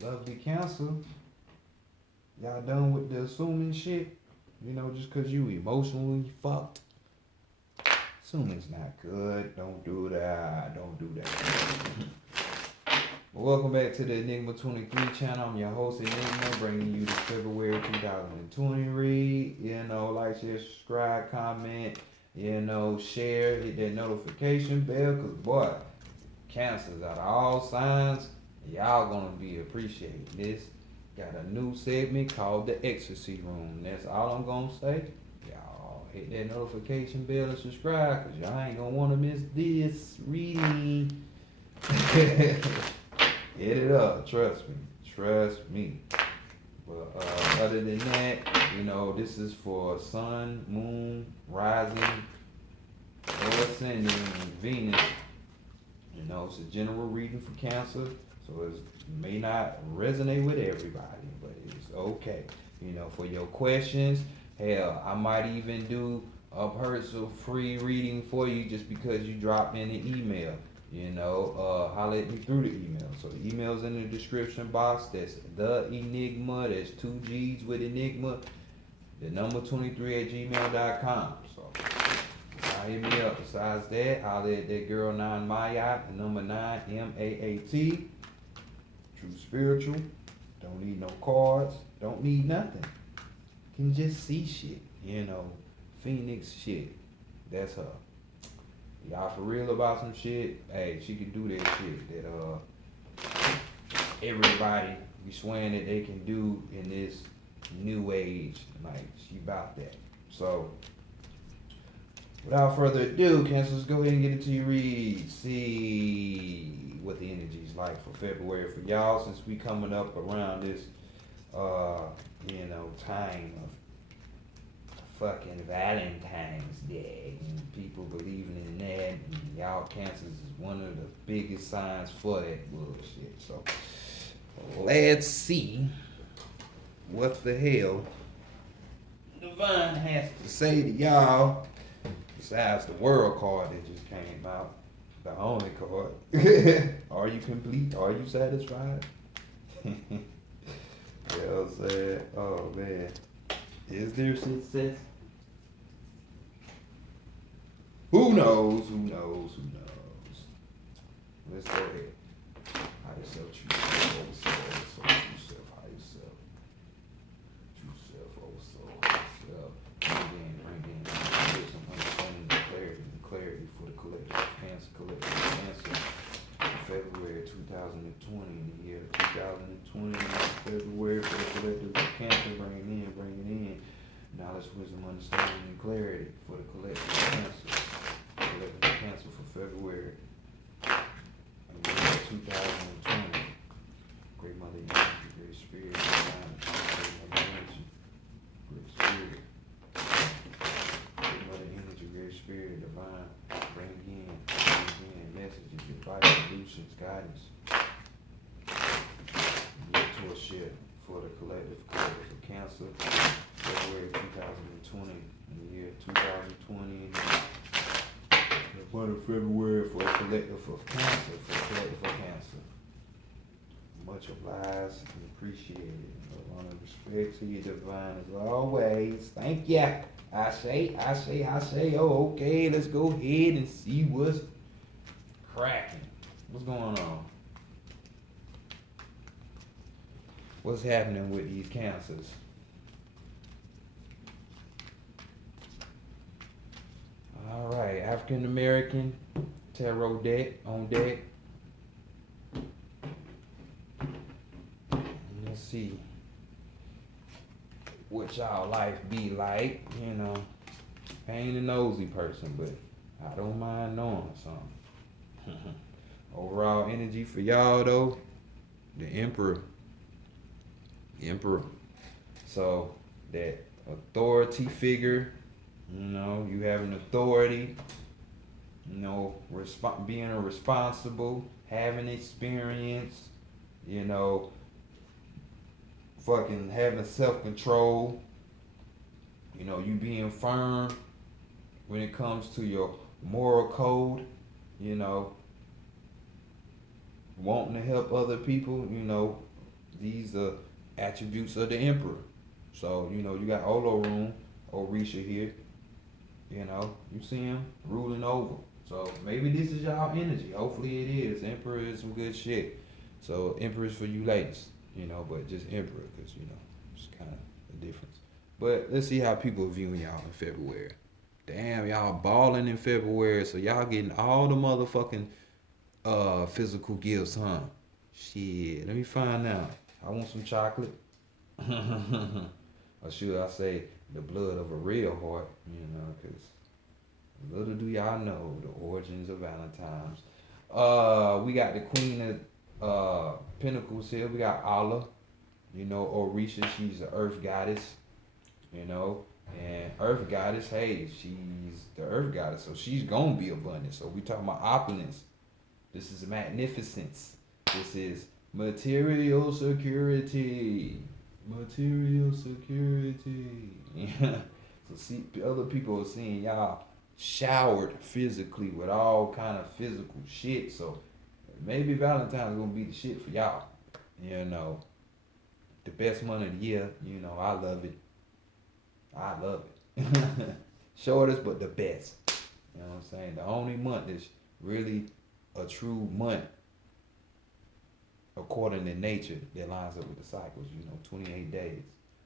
Lovely Cancer, y'all done with the assuming shit? You know, just cause you emotionally fucked. Assuming's not good. Don't do that. Don't do that. Well, welcome back to the Enigma 23 channel. I'm your host, Enigma, bringing you the February 2020 read. You know, like, share, subscribe, comment, you know, share, hit that notification bell, because, boy, cancers out of all signs, y'all gonna be appreciating this. Got a new segment called the Ecstasy Room. That's all I'm gonna say. Y'all hit that notification bell and subscribe, because y'all ain't gonna wanna miss this reading. Hit it up, trust me, trust me. But other than that, you know, this is for Sun, Moon, Rising, or Ascending, and Venus. You know, it's a general reading for Cancer, so it may not resonate with everybody, but it's okay. You know, for your questions, hell, I might even do a personal free reading for you just because you dropped in an email. You know, holler at me through the email. So the email's in the description box. That's the Enigma. That's two G's with Enigma. The number 23 at gmail.com. So hit me up. Besides that, holler at that girl 9 Mayat, the number 9 MAAT. True Spiritual. Don't need no cards. Don't need nothing. Can just see shit. You know, Phoenix shit. That's her. Y'all for real about some shit? Hey, she can do that shit that everybody be swearing that they can do in this new age. Like, she about that. So without further ado, Cancer, let's go ahead and get into your read. See what the energy's like for February for y'all, since we coming up around this you know, time of fucking Valentine's Day and people believing in that, and y'all Cancers is one of the biggest signs for that bullshit. So let's see what the hell Divine has to say to y'all, besides the world card that just came out, the only card. Are you complete? Are you satisfied? You know what I'm saying? Oh man, is there success? Who knows? Who knows? Who knows? Let's go ahead. High yourself, true self, over soul, true self, high yourself, true self, over soul, self. Bring in some understanding and clarity for the collective Cancer, February 2020, in the year 2020, February for the collective Cancer, bring it in. Knowledge, wisdom, understanding, and clarity for the collective Cancer. Collective Cancer for February in the year 2020. Great Mother Energy, Great Spirit, Divine, Great Mother Energy, Great Spirit. Great Mother Energy, Great Spirit, Divine, bring in messages, advice, solutions, guidance, mentorship for the collective Cancer, February 2020, in the year 2020, the month of February for the collective of Cancer, Much obliged and appreciated. A lot of respect to you, Divine, as always. Thank ya. I say. Oh, okay, let's go ahead and see what's cracking. What's going on? What's happening with these Cancers? All right, African American tarot deck on deck. Let's see what y'all life be like. You know, I ain't a nosy person, but I don't mind knowing something. Overall energy for y'all though, the Emperor. So that authority figure, you know, you having authority, you know, being a responsible, having experience, you know, fucking having self-control, you know, you being firm when it comes to your moral code, you know, wanting to help other people, you know, these are attributes of the emperor. So, you know, you got Olorum, Orisha here. You know, you see him ruling over. So maybe this is y'all energy. Hopefully it is. Emperor is some good shit. So Emperor is for you ladies, you know, but just Emperor, because, you know, it's kind of the difference. But let's see how people are viewing y'all in February. Damn, y'all balling in February, so y'all getting all the motherfucking physical gifts, huh? Shit, let me find out. I want some chocolate. Or should I say the blood of a real heart, you know, because little do y'all know the origins of Valentine's. We got the Queen of Pentacles here. We got Allah, you know, Orisha. She's the Earth goddess, you know, and Earth goddess. Hey, she's the Earth goddess, so she's gonna be abundant. So we talking about opulence. This is magnificence. This is material security. Material security. So see, other people are seeing y'all showered physically with all kind of physical shit. So maybe Valentine's gonna be the shit for y'all. You know, the best month of the year. You know, I love it. I love it. Shortest, but the best. You know what I'm saying? The only month that's really a true month according to nature that lines up with the cycles, you know, 28 days.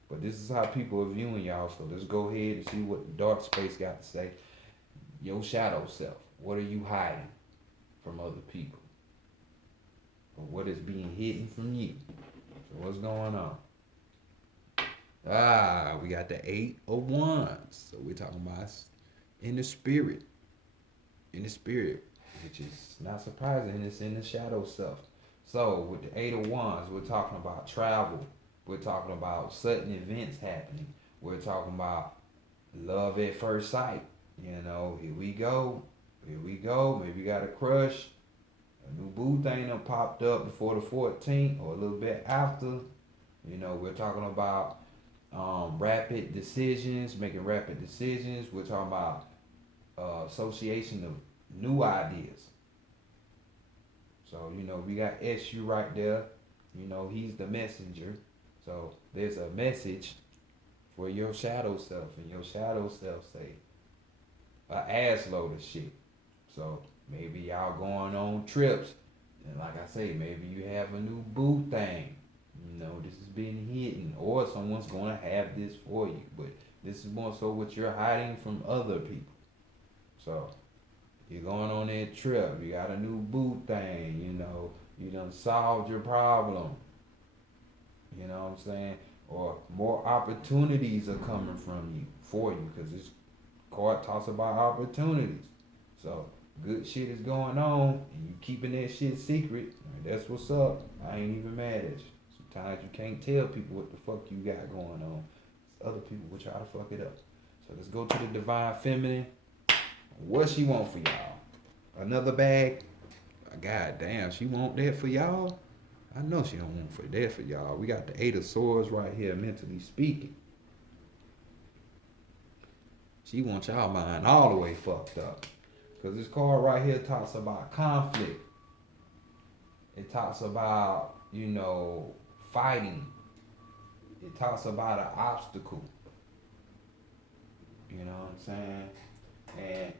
But this is how people are viewing y'all, so let's go ahead and see what the dark space got to say. Your shadow self, what are you hiding from other people? Or what is being hidden from you? So what's going on? We got the 8 of Wands. So we're talking about in the spirit. In the spirit, which is not surprising, it's in the shadow self. So with the 8 of Wands, we're talking about travel. We're talking about sudden events happening. We're talking about love at first sight. You know, here we go. Here we go. Maybe you got a crush. A new boo thing that popped up before the 14th or a little bit after. You know, we're talking about rapid decisions, making rapid decisions. We're talking about association of new ideas. So, you know, we got SU right there. You know, he's the messenger. So there's a message for your shadow self, and your shadow self say a ass load of shit. So maybe y'all going on trips, and like I say, maybe you have a new boo thing. You know, this is being hidden, or someone's going to have this for you. But this is more so what you're hiding from other people. So you're going on that trip. You got a new boo thing. You know, you done solved your problem. You know what I'm saying? Or more opportunities are coming from you for you, because this card talks about opportunities. So good shit is going on, and you keeping that shit secret. That's what's up. I ain't even mad at you. Sometimes you can't tell people what the fuck you got going on. Other people will try to fuck it up. So let's go to the divine feminine. What she want for y'all? Another bag? God damn, she want that for y'all? I know she don't want for that for y'all. We got the 8 of Swords right here, mentally speaking. She wants y'all mind all the way fucked up. Because this card right here talks about conflict. It talks about, you know, fighting. It talks about an obstacle. You know what I'm saying? And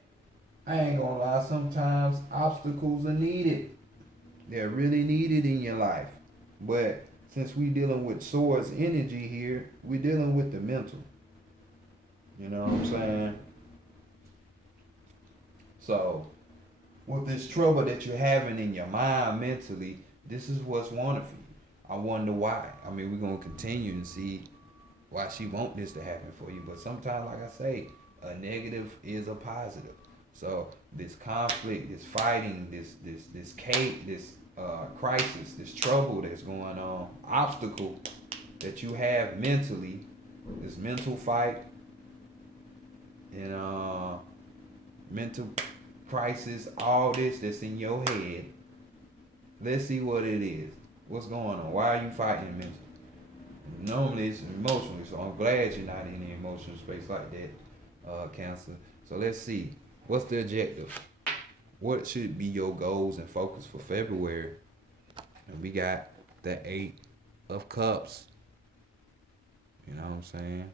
I ain't gonna lie, sometimes obstacles are needed. They're really needed in your life. But since we dealing with swords energy here, we dealing with the mental. You know what I'm saying? So with this trouble that you're having in your mind mentally, this is what's wanted for you. I wonder why. I mean, we're gonna continue and see why she want this to happen for you. But sometimes, like I say, a negative is a positive. So this conflict, this fighting, this crisis, this trouble that's going on, obstacle that you have mentally, this mental fight, and mental crisis, all this that's in your head. Let's see what it is. What's going on? Why are you fighting mentally? Normally it's emotionally, so I'm glad you're not in the emotional space like that, Cancer. So let's see. What's the objective? What should be your goals and focus for February? And we got the 8 of Cups. You know what I'm saying?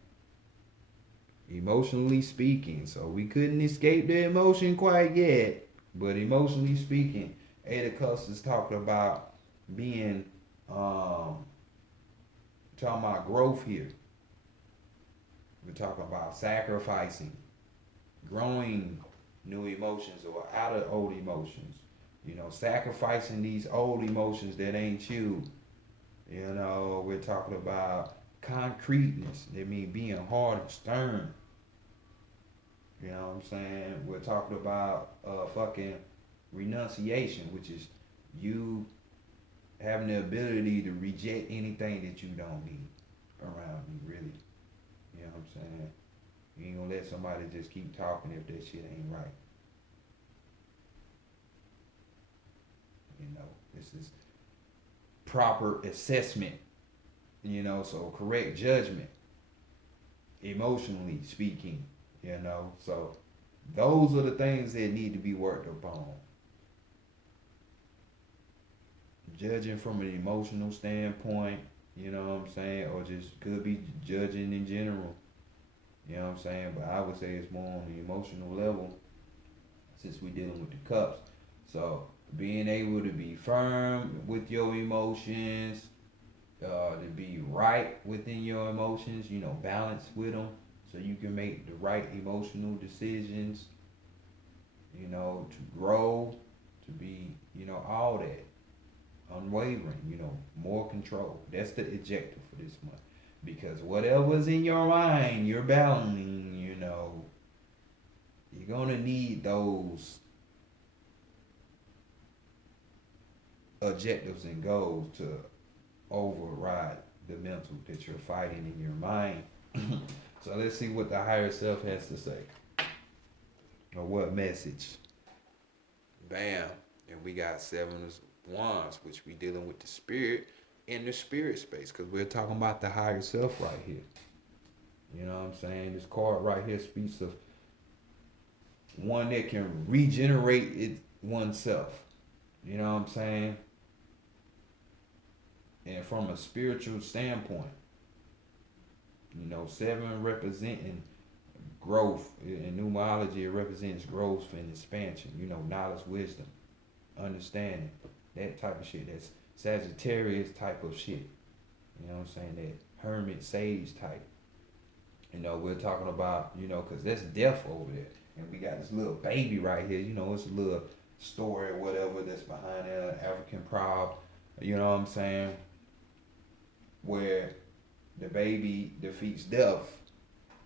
Emotionally speaking. So we couldn't escape the emotion quite yet. But emotionally speaking, Eight of Cups is talking about being talking about growth here. We're talking about sacrificing, growing new emotions or out of old emotions. You know, sacrificing these old emotions that ain't you. You know, we're talking about concreteness. That means being hard and stern. You know what I'm saying? We're talking about fucking renunciation, which is you having the ability to reject anything that you don't need around you, really. You know what I'm saying? You ain't gonna let somebody just keep talking if that shit ain't right. You know, this is proper assessment, you know, so correct judgment, emotionally speaking, you know. So those are the things that need to be worked upon. Judging from an emotional standpoint, you know what I'm saying, or just could be judging in general, you know what I'm saying. But I would say it's more on the emotional level since we're dealing with the cups. So being able to be firm with your emotions, to be right within your emotions, you know, balance with them so you can make the right emotional decisions, you know, to grow, to be, you know, all that. Unwavering, you know, more control. That's the objective for this month. Because whatever's in your mind, you're balancing, you know, you're gonna need those objectives and goals to override the mental that you're fighting in your mind. So let's see what the higher self has to say. Or what message. Bam. And we got seven of wands, which we dealing with the spirit in the spirit space. Because we're talking about the higher self right here. You know what I'm saying? This card right here speaks of one that can regenerate it oneself. You know what I'm saying? And from a spiritual standpoint, you know, seven representing growth. In numerology, it represents growth and expansion. You know, knowledge, wisdom, understanding, that type of shit. That's Sagittarius type of shit. You know what I'm saying? That hermit sage type. You know, we're talking about, you know, because that's death over there. And we got this little baby right here. You know, it's a little story or whatever that's behind that African proud. You know what I'm saying? Where the baby defeats death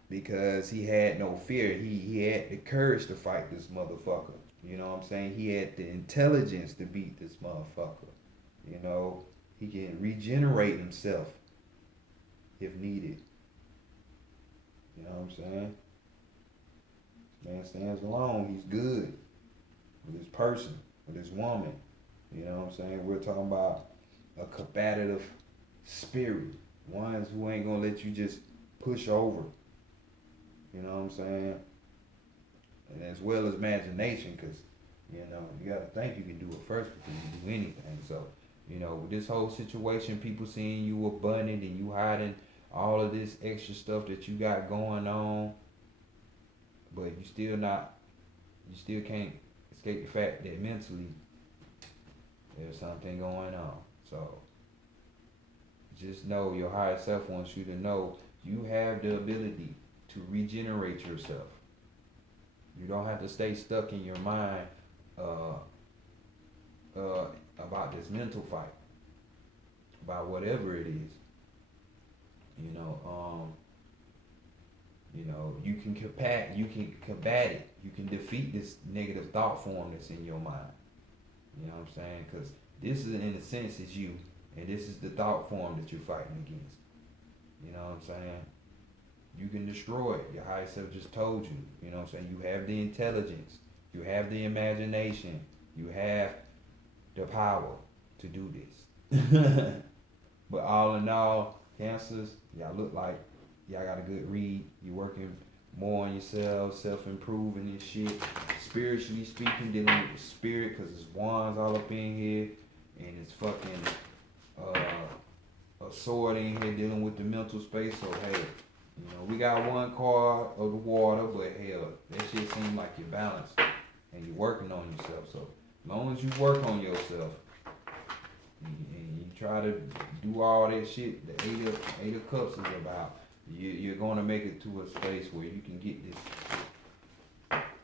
because he had no fear. He had the courage to fight this motherfucker. You know what I'm saying? He had the intelligence to beat this motherfucker. You know, he can regenerate himself if needed. You know what I'm saying? This man stands alone. He's good with his person, with his woman. You know what I'm saying? We're talking about a combative spirit. Ones who ain't gonna let you just push over. You know what I'm saying? And as well as imagination, because, you know, you gotta think you can do it first before you do anything. So, you know, with this whole situation, people seeing you abundant and you hiding all of this extra stuff that you got going on, but you still can't escape the fact that mentally there's something going on. So just know your higher self wants you to know you have the ability to regenerate yourself. You don't have to stay stuck in your mind uh, about this mental fight, about whatever it is. You know, you can combat it. You can defeat this negative thought form that's in your mind. You know what I'm saying? Because this is, in a sense, is you, and this is the thought form that you're fighting against. You know what I'm saying? You can destroy it. Your higher self just told you. You know what I'm saying? You have the intelligence. You have the imagination. You have the power to do this. But all in all, Cancers, y'all look like y'all got a good read. You're working more on yourselves, self-improving and shit. Spiritually speaking, dealing with the spirit, because there's wands all up in here. And it's fucking a sword in here dealing with the mental space. So hey, we got one card of the water, but hell, that shit seems like you're balanced and you're working on yourself. So as long as you work on yourself and you try to do all that shit, the eight of cups is about. You're going to make it to a space where you can get this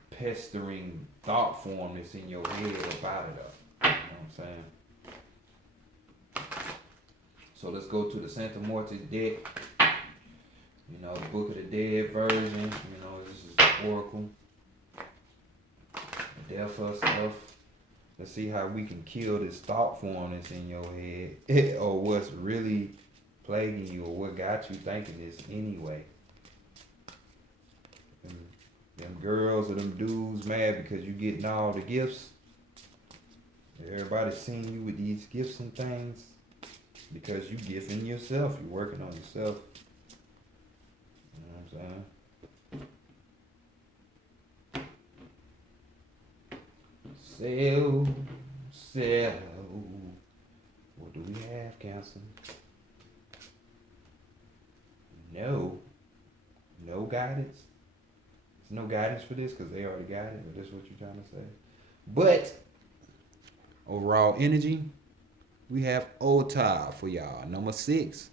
pestering thought form that's in your head about it up. You know what I'm saying? So let's go to the Santa Morte deck. The Book of the Dead version. This is the Oracle. The Death of stuff. Let's see how we can kill this thought form that's in your head, or what's really plaguing you, or what got you thinking this anyway. Them girls or them dudes mad because you getting all the gifts. Everybody's seeing you with these gifts and things because you gifting yourself. You working on yourself. You know what I'm saying? Sell. What do we have, Cancer? No guidance. There's no guidance for this because they already got it, but that's what you're trying to say. But overall energy, we have Ota for y'all. Number 6.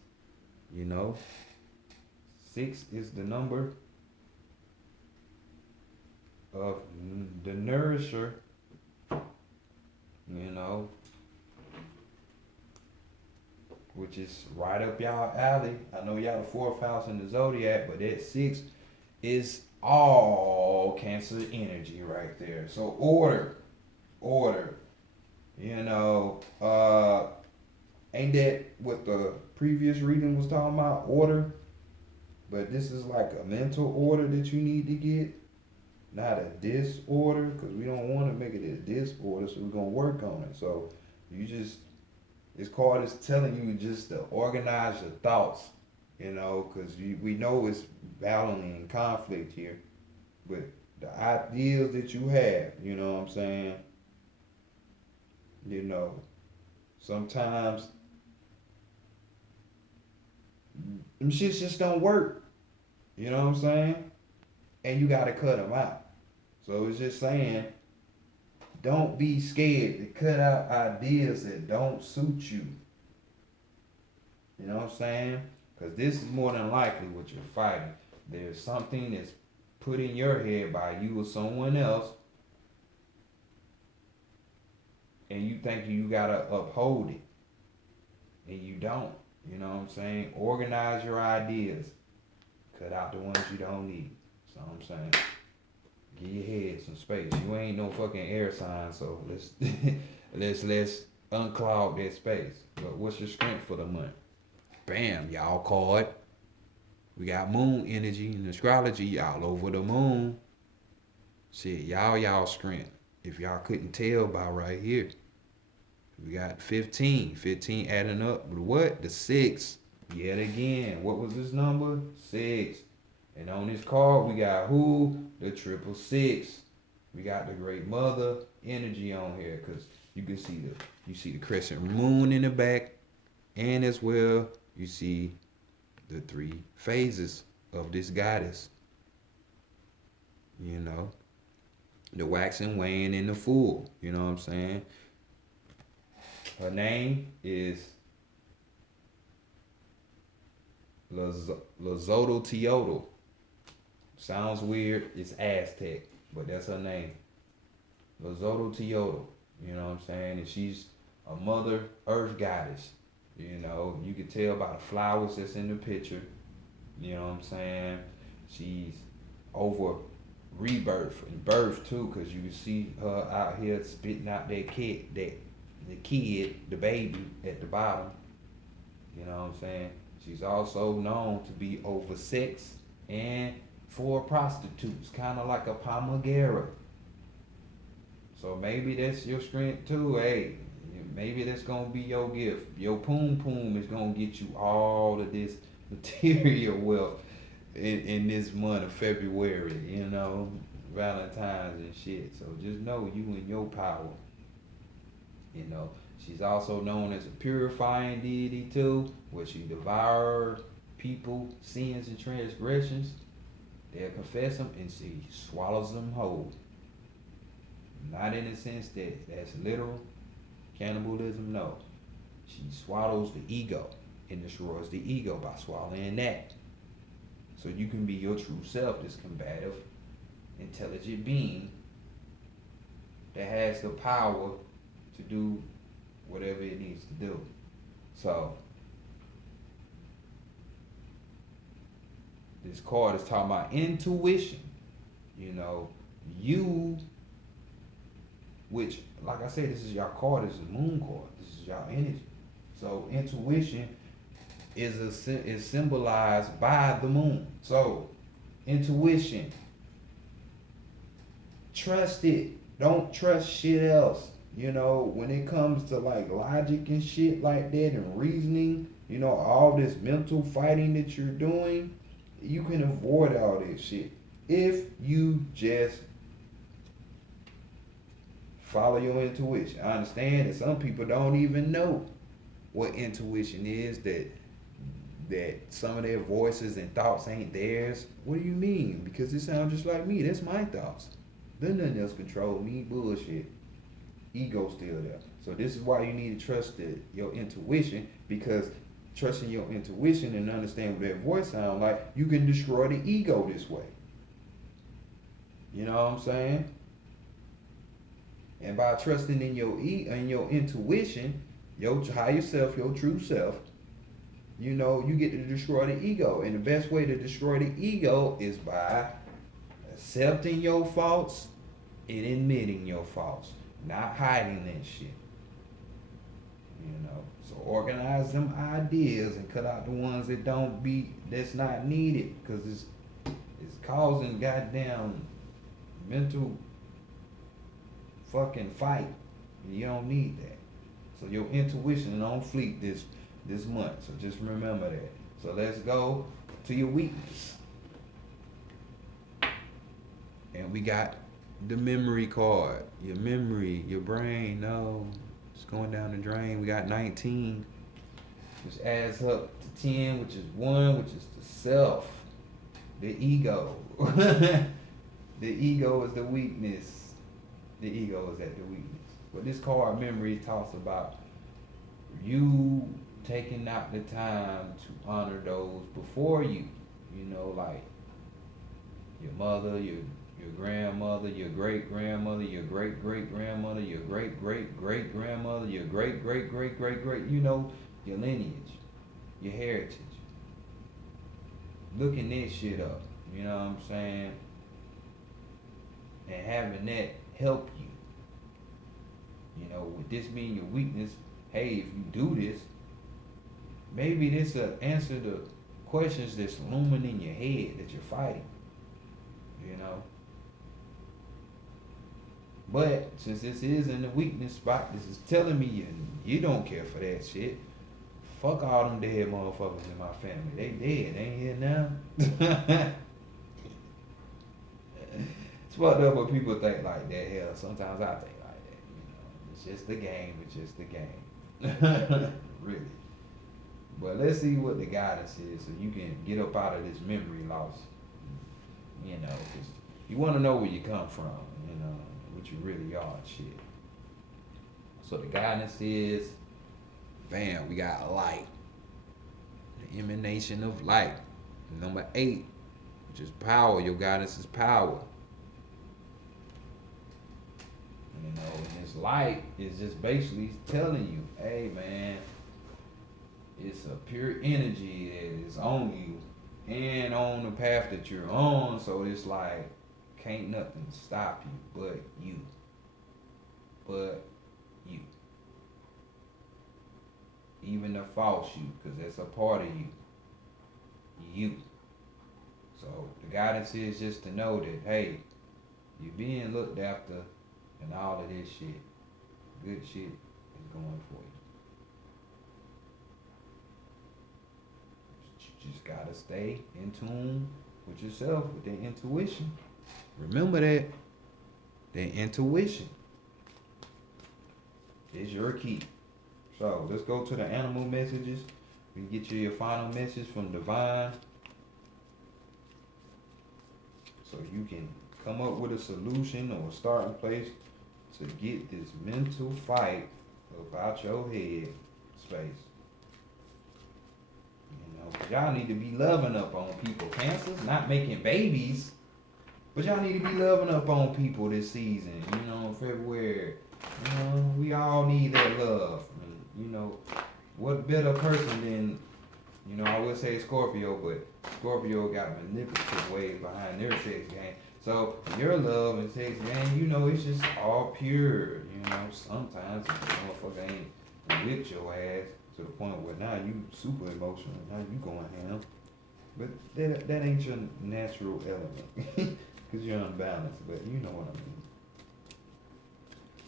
6 is the number of the nourisher. Which is right up y'all alley. I know y'all the 4th house in the zodiac, but that 6 is all Cancer energy right there. So order. Ain't that what the previous reading was talking about? Order. But this is like a mental order that you need to get, not a disorder, because we don't want to make it a disorder, so we're going to work on it. So this card is telling you just to organize your thoughts, because we know it's battling and conflict here. But the ideas that you have, you know what I'm saying? Sometimes them shits just don't work. You know what I'm saying? And you got to cut them out. So it's just saying, don't be scared to cut out ideas that don't suit you. You know what I'm saying? Because this is more than likely what you're fighting. There's something that's put in your head by you or someone else, and you think you got to uphold it. And you don't. You know what I'm saying? Organize your ideas. Cut out the ones you don't need. That's all I'm saying. Give your head some space. You ain't no fucking air sign, so let's let's unclog that space. But what's your strength for the month? Bam, y'all card. We got moon energy and astrology, y'all over the moon. Shit, y'all strength. If y'all couldn't tell by right here. We got 15. 15 adding up with what? The 6. Yet again. What was this number? 6. And on this card, we got who? The 666. We got the Great Mother energy on here, because you can see the crescent moon in the back, and as well you see the 3 phases of this goddess. The waxing, waning, and the full. You know what I'm saying? Her name is Lazotl Teotl. Sounds weird. It's Aztec, but that's her name. Lazotl Teotl. You know what I'm saying? And she's a mother earth goddess. You can tell by the flowers that's in the picture. You know what I'm saying? She's over rebirth and birth too, because you can see her out here spitting out the kid, the baby at the bottom. You know what I'm saying? She's also known to be over sex and for prostitutes, kind of like a Palmagera. So maybe that's your strength too. Hey, maybe that's gonna be your gift. Your poom poom is gonna get you all of this material wealth in this month of February. Valentine's and shit. So just know you in your power. She's also known as a purifying deity too, where she devours people, sins, and transgressions. They'll confess them and she swallows them whole. Not in the sense that that's literal cannibalism, no. She swallows the ego and destroys the ego by swallowing that. So you can be your true self, this combative, intelligent being that has the power to do whatever it needs to do. So this card is talking about intuition. You know, you, which, like I said, this is your card. This is a moon card. This is your energy. So intuition is symbolized by the moon. So intuition, trust it. Don't trust shit else. You know, when it comes to like logic and shit like that and reasoning, you know, all this mental fighting that you're doing, you can avoid all this shit if you just follow your intuition. I understand that some people don't even know what intuition is, that some of their voices and thoughts ain't theirs. What do you mean? Because it sounds just like me. That's my thoughts. Then nothing else control me. Bullshit. Ego still there. So this is why you need to trust your intuition, because trusting your intuition and understand what that voice sounds like, you can destroy the ego this way. You know what I'm saying? And by trusting in your intuition, your higher self, your true self, you know, you get to destroy the ego. And the best way to destroy the ego is by accepting your faults and admitting your faults, not hiding that shit. You know, so organize them ideas and cut out the ones that's not needed, because it's causing goddamn mental fucking fight. You don't need that. So your intuition is on fleek this month. So just remember that. So let's go to your weakness. And we got the memory card. Your memory, your brain, no, it's going down the drain. We got 19, which adds up to 10, which is 1, which is the self, the ego. The ego is the weakness. The ego is at the weakness. But this card memory talks about you taking out the time to honor those before you. You know, like your mother, your grandmother, your great grandmother, your great great grandmother, your great great great grandmother, your great great great great great, you know, your lineage, your heritage. Looking that shit up, you know what I'm saying? And having that help you. You know, with this being your weakness, hey, if you do this, maybe this will answer the questions that's looming in your head that you're fighting. You know? But since this is in the weakness spot, this is telling me you don't care for that shit. Fuck all them dead motherfuckers in my family. They dead. They ain't here now. It's fucked up when people think like that. Hell, sometimes I think like that. You know, it's just the game. It's just the game. Really. But let's see what the guidance is, so you can get up out of this memory loss. You know, 'cause you want to know where you come from. You know, what you really are and shit. So the guidance is, bam, we got light. The emanation of light. Number 8, which is power. Your guidance is power. You know, and this light is just basically telling you, hey man, it's a pure energy that is on you and on the path that you're on. So it's like, can't nothing stop you but you. But you. Even the false you, because that's a part of you. You. So the guidance is just to know that, hey, you're being looked after and all of this shit. Good shit is going for you. You just gotta stay in tune with yourself, with that intuition. Remember that intuition is your key. So let's go to the animal messages. We get you your final message from Divine, so you can come up with a solution or a starting place to get this mental fight up out your head space. You know, y'all need to be loving up on people. Cancers, not making babies, but y'all need to be loving up on people this season. You know, in February. You know, we all need that love. And, you know, what better person than, you know, I would say Scorpio, but Scorpio got manipulative ways behind their sex game. So your love and sex game, you know, it's just all pure. You know, sometimes the motherfucker ain't whipped your ass to the point where now you super emotional, now you going ham. But that ain't your natural element, cause you're unbalanced. But you know what I mean.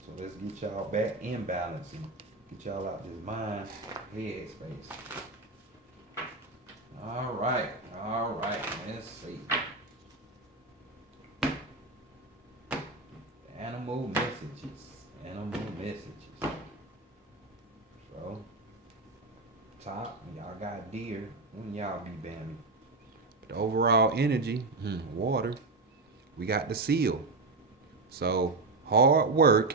So let's get y'all back in balance and get y'all out this mind head space. All right, let's see. Animal messages. So, top, y'all got deer. When y'all be Bambi? The overall energy, water. We got the seal. So, hard work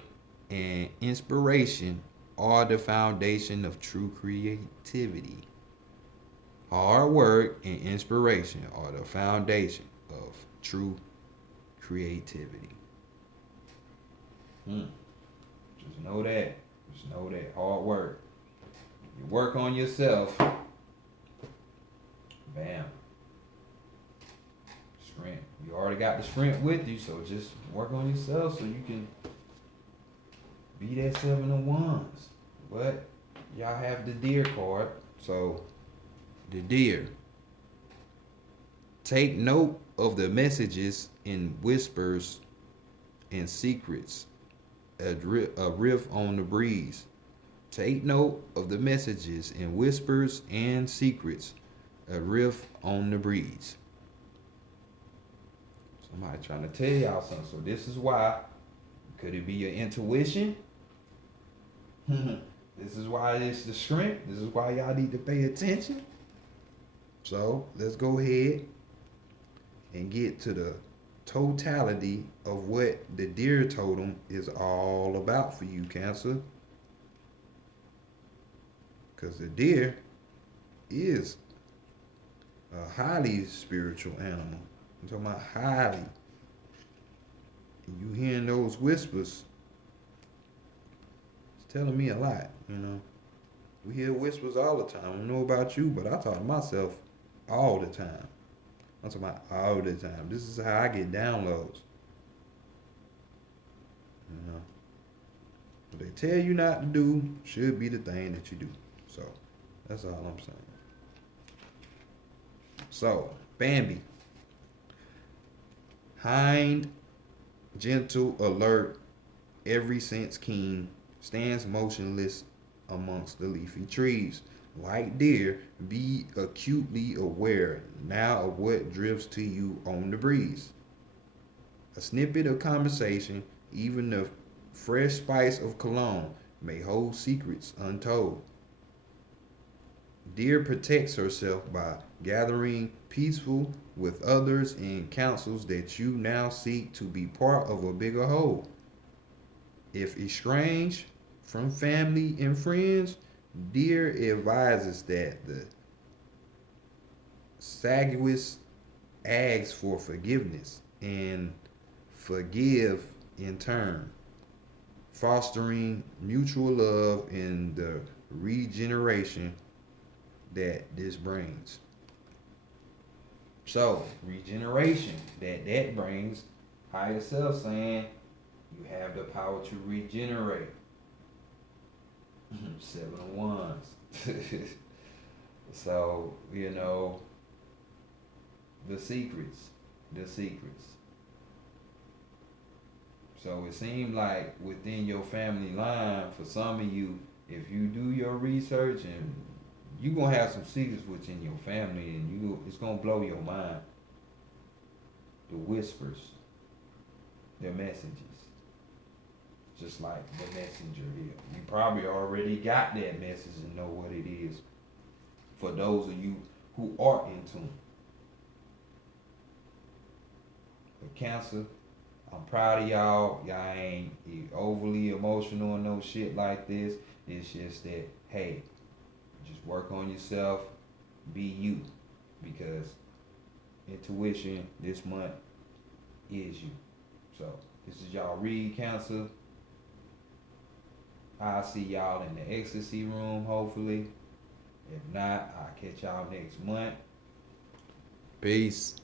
and inspiration are the foundation of true creativity. Hard work and inspiration are the foundation of true creativity. Just know that. Just know that. Hard work. You work on yourself. Bam. Strength. You already got the strength with you, so just work on yourself so you can be that 7 of Wands. But y'all have the deer card. So the deer. Take note of the messages in whispers and secrets. A riff on the breeze. Take note of the messages in whispers and secrets. A riff on the breeze. Somebody trying to tell y'all something. So this is why. Could it be your intuition? This is why it's the strength. This is why y'all need to pay attention. So let's go ahead and get to the totality of what the deer totem is all about for you, Cancer. Because the deer is a highly spiritual animal. I'm talking about highly. And you hearing those whispers, it's telling me a lot, you know. We hear whispers all the time. I don't know about you, but I talk to myself all the time. I'm talking about all the time. This is how I get downloads. You know. What they tell you not to do should be the thing that you do. So, that's all I'm saying. So, Bambi. Hind, gentle, alert, every sense keen, stands motionless amongst the leafy trees. Like deer, be acutely aware now of what drifts to you on the breeze. A snippet of conversation, even the fresh spice of cologne, may hold secrets untold. Deer protects herself by gathering peaceful with others in councils that you now seek to be part of a bigger whole. If estranged from family and friends, Deer advises that the Sagittarius asks for forgiveness and forgive in turn, fostering mutual love and the regeneration that this brings. So, regeneration that brings, higher self saying you have the power to regenerate. 7 of Wands. So, you know, the secrets. So it seemed like within your family line, for some of you, if you do your research, and you're gonna have some secrets within your family, and it's gonna blow your mind. The whispers, their messages. just like the messenger here. You probably already got that message and know what it is. For those of you who are in tune. But Cancer, I'm proud of y'all. Y'all ain't overly emotional or no shit like this. It's just that, hey, just work on yourself. Be you. Because intuition this month is you. So, this is y'all read, Cancer. I'll see y'all in the ecstasy room, hopefully. If not, I'll catch y'all next month. Peace.